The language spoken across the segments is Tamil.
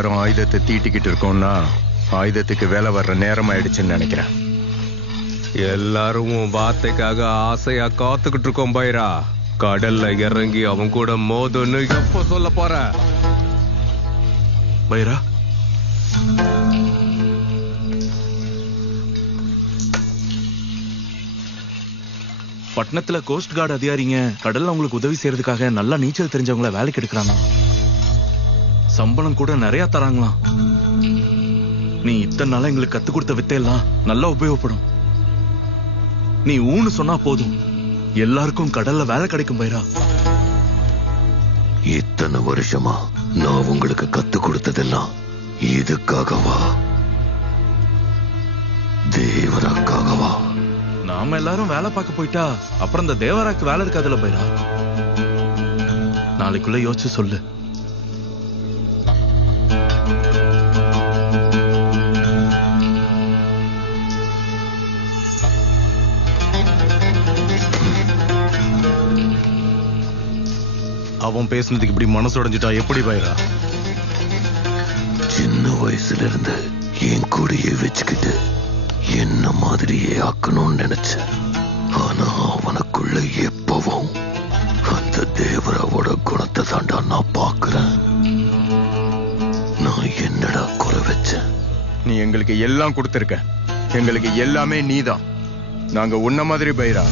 எல்லாரும் ஆயுதத்தை தீட்டிக்கிட்டு இருக்கோம்னா ஆயுதத்துக்கு வேலை வர்ற நேரம் ஆயிடுச்சுன்னு நினைக்கிறேன். எல்லாரும் வார்த்தைக்காக ஆசையா காத்துக்கிட்டு இருக்கோம் பைரா. கடல்ல இறங்கி அவன் கூட மோதுன்னு எப்ப சொல்ல போற பைரா? பட்டணத்துல கோஸ்ட் கார்டு அதிகாரிங்க கடல்ல உங்களுக்கு உதவி செய்யறதுக்காக நல்லா நீச்சல் தெரிஞ்சவங்கள வேலைக்கு எடுக்கிறாங்க. சம்பளம் கூட நிறைய தராங்களாம். நீ இத்தனை நாளா எங்களுக்கு கத்து கொடுத்த வித்தையெல்லாம் நல்லா உபயோகப்படும். நீ ஊன்னு சொன்னா போதும், எல்லாருக்கும் கடல்ல வேலை கிடைக்கும் பைரா. இத்தனை வருஷமா நான் உங்களுக்கு கத்து கொடுத்ததெல்லாம் இதுக்காகவா? தேவராக்காகவா? நாம எல்லாரும் வேலை பார்க்க போயிட்டா அப்புறம் இந்த தேவராக்கு வேலை இருக்காதுல்ல பைரா. நாளைக்குள்ள யோசிச்சு சொல்லு. அவன் பேசுனதுக்கு இப்படி மனசு உடைஞ்சிட்டா எப்படி பைரா? சின்ன வயசுல இருந்து என் கூடயே வச்சுக்கிட்டு என்ன மாதிரியே ஆக்கணும்னு நினைச்சேன். ஆனா அவனுக்குள்ள எப்பவும் அந்த தேவராவோட குணத்தை தாண்டா நான் பாக்குறேன். நான் என்னடா குறை வச்சேன்? நீ எங்களுக்கு எல்லாம் கொடுத்திருக்க. எங்களுக்கு எல்லாமே நீதான். நாங்க உன்ன மாதிரி பைரா.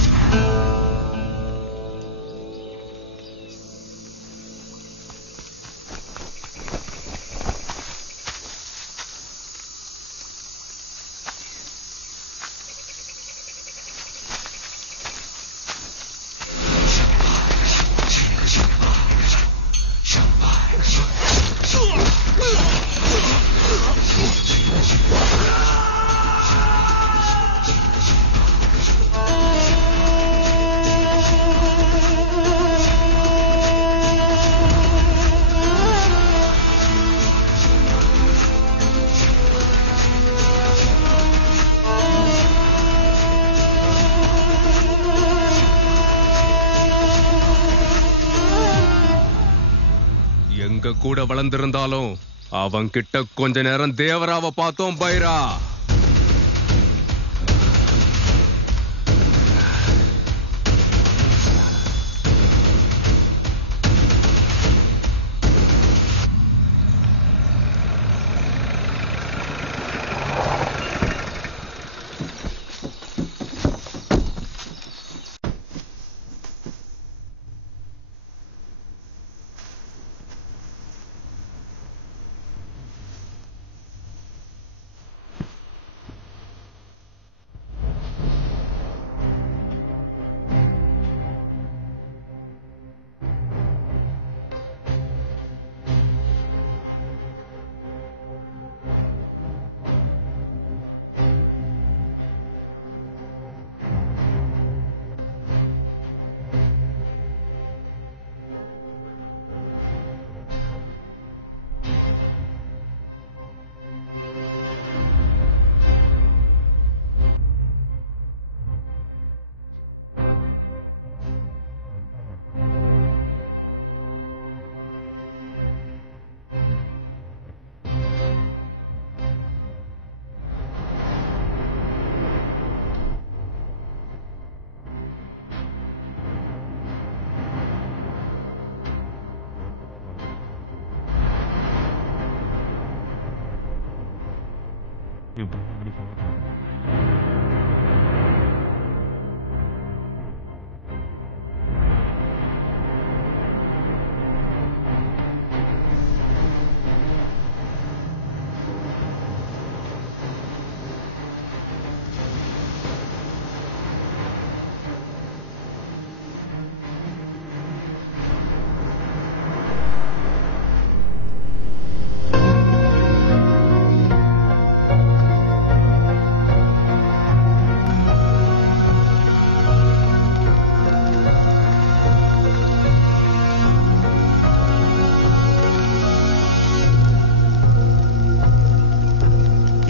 எங்க கூட வளர்ந்திருந்தாலும் அவன் கிட்ட கொஞ்ச நேரம் தேவராவை பார்த்தோம் பைரா.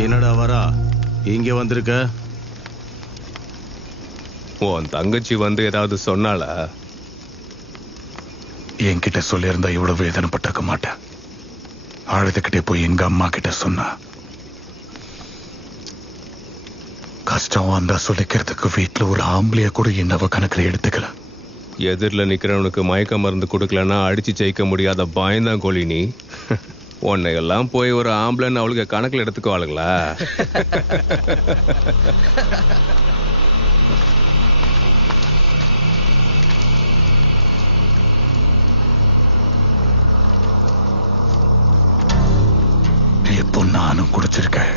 என்னடா வரா இங்க வந்திருக்க? உன் தங்கச்சி வந்து ஏதாவது சொன்னாளா? என்கிட்ட சொல்லியிருந்தா இவ்வளவு வேதனைப்பட்டிருக்க மாட்டேன். அழுதுகிட்டே போய் எங்க அம்மா கிட்ட சொன்னா. கஷ்டம் வந்தா சொல்லிக்கிறதுக்கு வீட்டுல ஒரு ஆம்பளைய கூட என்னவ கணக்குல எடுத்துக்கல. எதிரில் நிக்கிறவனுக்கு மயக்க மருந்து கொடுக்கலன்னா அடிச்சு ஜெயிக்க முடியாத பயந்தான் கோழி நீ. உன்னை எல்லாம் போய் ஒரு ஆம்பளைன்னு அவளுக்கு கணக்குல எடுத்துக்குவாளுங்களா? இப்போ நானும் குடிச்சிருக்கேன்.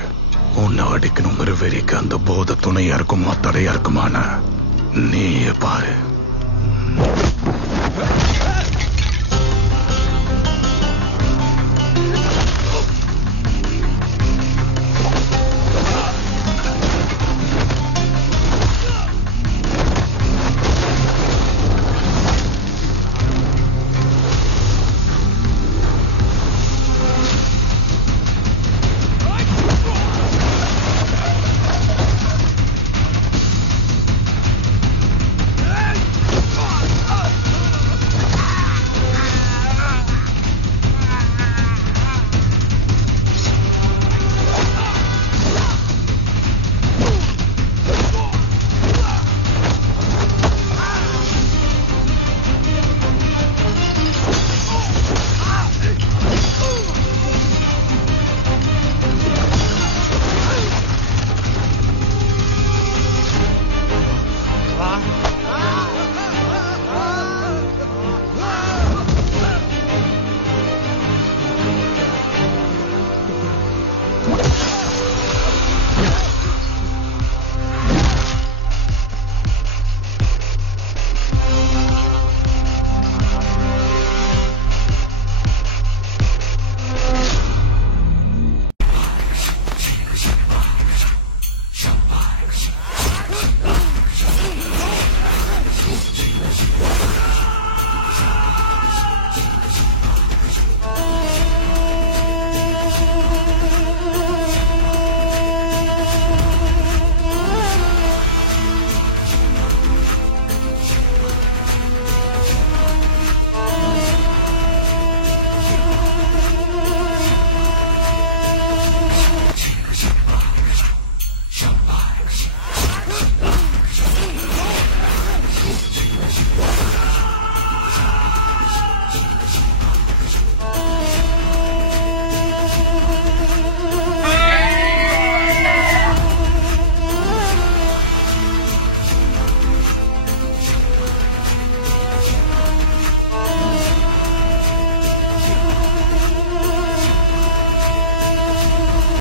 உன்னை அடிக்கணுங்கிற வெறிக்கு அந்த போதை துணையா இருக்குமா தடையா இருக்குமான நீயே பாரு.